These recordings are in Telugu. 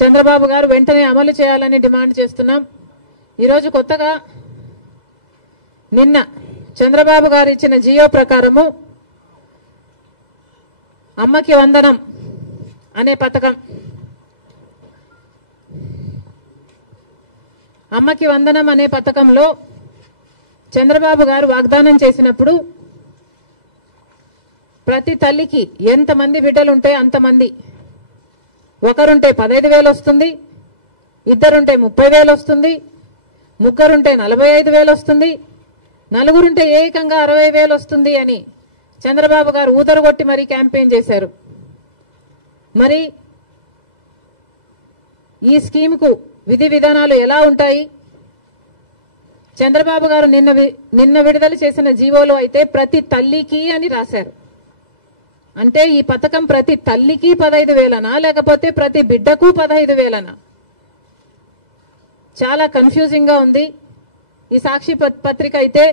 చంద్రబాబు గారు వెంటనే అమలు చేయాలని డిమాండ్ చేస్తున్నాం. ఈరోజు కొత్తగా నిన్న చంద్రబాబు గారు ఇచ్చిన జియో ప్రకారము అమ్మకి వందనం అనే పథకం, అమ్మకి వందనం అనే పథకంలో చంద్రబాబు గారు వాగ్దానం చేసినప్పుడు ప్రతి తల్లికి ఎంతమంది బిడ్డలుంటే అంతమంది, ఒకరుంటే 15,000 వస్తుంది, ఇద్దరుంటే 30,000 వస్తుంది, ముగ్గురుంటే 45,000 వస్తుంది, నలుగురుంటే ఏకంగా 60,000 వస్తుంది అని చంద్రబాబు గారు ఊదరగొట్టి మరీ క్యాంపెయిన్ చేశారు. మరి ఈ స్కీమ్కు విధి విధానాలు ఎలా ఉంటాయి? చంద్రబాబు గారు నిన్న విడుదల చేసిన జీవోలో అయితే ప్రతి తల్లికి అని రాశారు. అంటే ఈ పథకం ప్రతి తల్లికి 15,000నా లేకపోతే ప్రతి బిడ్డకు 15,000నా? చాలా కన్ఫ్యూజింగ్ గా ఉంది. ఈ సాక్షి పత్రిక అయితే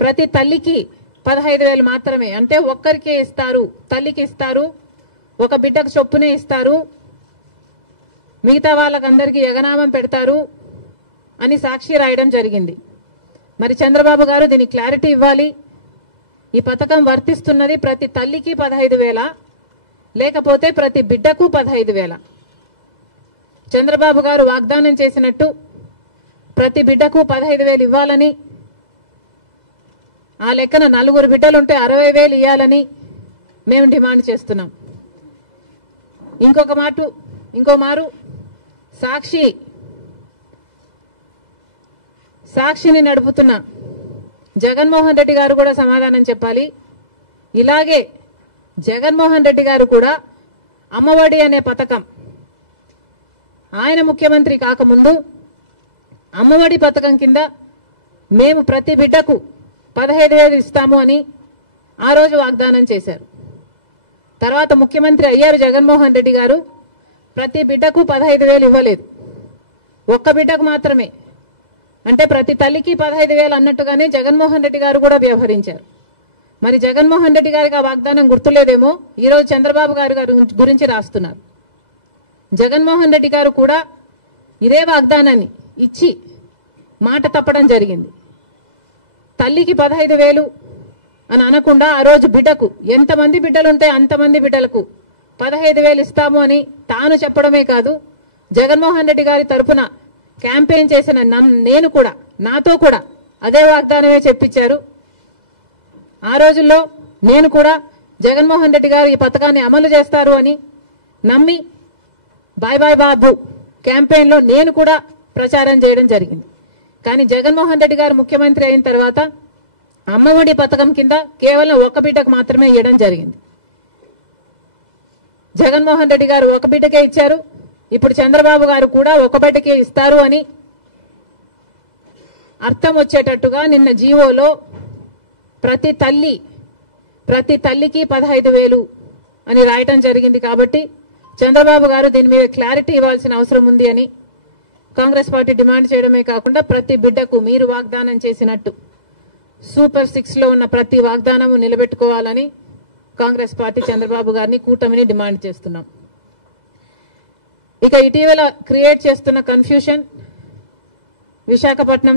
ప్రతి తల్లికి 15,000 మాత్రమే, అంటే ఒక్కరికే ఇస్తారు, తల్లికి ఇస్తారు, ఒక బిడ్డకు చొప్పునే ఇస్తారు, మిగతా వాళ్ళకందరికీ ఎగనామం పెడతారు అని సాక్షి రాయడం జరిగింది. మరి చంద్రబాబు గారు దీనికి క్లారిటీ ఇవ్వాలి. ఈ పథకం వర్తిస్తున్నది ప్రతి తల్లికి 15,000 లేకపోతే ప్రతి బిడ్డకు 15,000? చంద్రబాబు గారు వాగ్దానం చేసినట్టు ప్రతి బిడ్డకు 15,000 ఇవ్వాలని, ఆ లెక్కన నలుగురు బిడ్డలుంటే 60,000 ఇవ్వాలని మేము డిమాండ్ చేస్తున్నాం. ఇంకో మారు సాక్షిని నడుపుతున్న జగన్మోహన్ రెడ్డి గారు కూడా సమాధానం చెప్పాలి. ఇలాగే జగన్మోహన్ రెడ్డి గారు కూడా అమ్మఒడి అనే పథకం, ఆయన ముఖ్యమంత్రి కాకముందు అమ్మఒడి పథకం కింద మేము ప్రతి బిడ్డకు 15,000 ఇస్తాము అని ఆ రోజు వాగ్దానం చేశారు. తర్వాత ముఖ్యమంత్రి అయ్యారు జగన్మోహన్ రెడ్డి గారు, ప్రతి బిడ్డకు 15,000 ఇవ్వలేదు, ఒక్క బిడ్డకు మాత్రమే. అంటే ప్రతి తల్లికి 15,000 అన్నట్టుగానే జగన్మోహన్ రెడ్డి గారు కూడా వ్యవహరించారు. మరి జగన్మోహన్ రెడ్డి గారికి ఆ వాగ్దానం గుర్తులేదేమో ఈరోజు చంద్రబాబు గారు గురించి రాస్తున్నారు. జగన్మోహన్ రెడ్డి గారు కూడా ఇదే వాగ్దానాన్ని ఇచ్చి మాట తప్పడం జరిగింది. తల్లికి 15,000 అని అనకుండా ఆ రోజు బిడ్డకు ఎంతమంది బిడ్డలుంటే అంతమంది బిడ్డలకు 15,000 ఇస్తాము అని తాను చెప్పడమే కాదు, జగన్మోహన్ రెడ్డి గారి తరఫున క్యాంపెయిన్ చేసిన నాతో కూడా అదే వాగ్దానమే చెప్పించారు. ఆ రోజుల్లో నేను కూడా జగన్మోహన్ రెడ్డి గారు ఈ పథకాన్ని అమలు చేస్తారు అని నమ్మి బాయ్ బాయ్ బాబు క్యాంపెయిన్ లో నేను కూడా ప్రచారం చేయడం జరిగింది. కానీ జగన్మోహన్ రెడ్డి గారు ముఖ్యమంత్రి అయిన తర్వాత అమ్మఒడి పథకం కింద కేవలం ఒక బిడ్డకు మాత్రమే ఇవ్వడం జరిగింది. జగన్మోహన్ రెడ్డి గారు ఒక బిడ్డకే ఇచ్చారు, ఇప్పుడు చంద్రబాబు గారు కూడా ఒక బిడ్డకే ఇస్తారు అని అర్థం వచ్చేటట్టుగా నిన్న జీవోలో ప్రతి తల్లికి 15,000 అని రాయటం జరిగింది. కాబట్టి చంద్రబాబు గారు దీని మీద క్లారిటీ ఇవ్వాల్సిన అవసరం ఉంది అని కాంగ్రెస్ పార్టీ డిమాండ్ చేయడమే కాకుండా ప్రతి బిడ్డకు మీరు వాగ్దానం చేసినట్టు సూపర్ 6 లో ఉన్న ప్రతి వాగ్దానము నిలబెట్టుకోవాలని కాంగ్రెస్ పార్టీ చంద్రబాబు గారిని, కూటమిని డిమాండ్ చేస్తున్నాం. ఇక ఇటీవల క్రియేట్ చేస్తున్న కన్ఫ్యూషన్, విశాఖపట్నం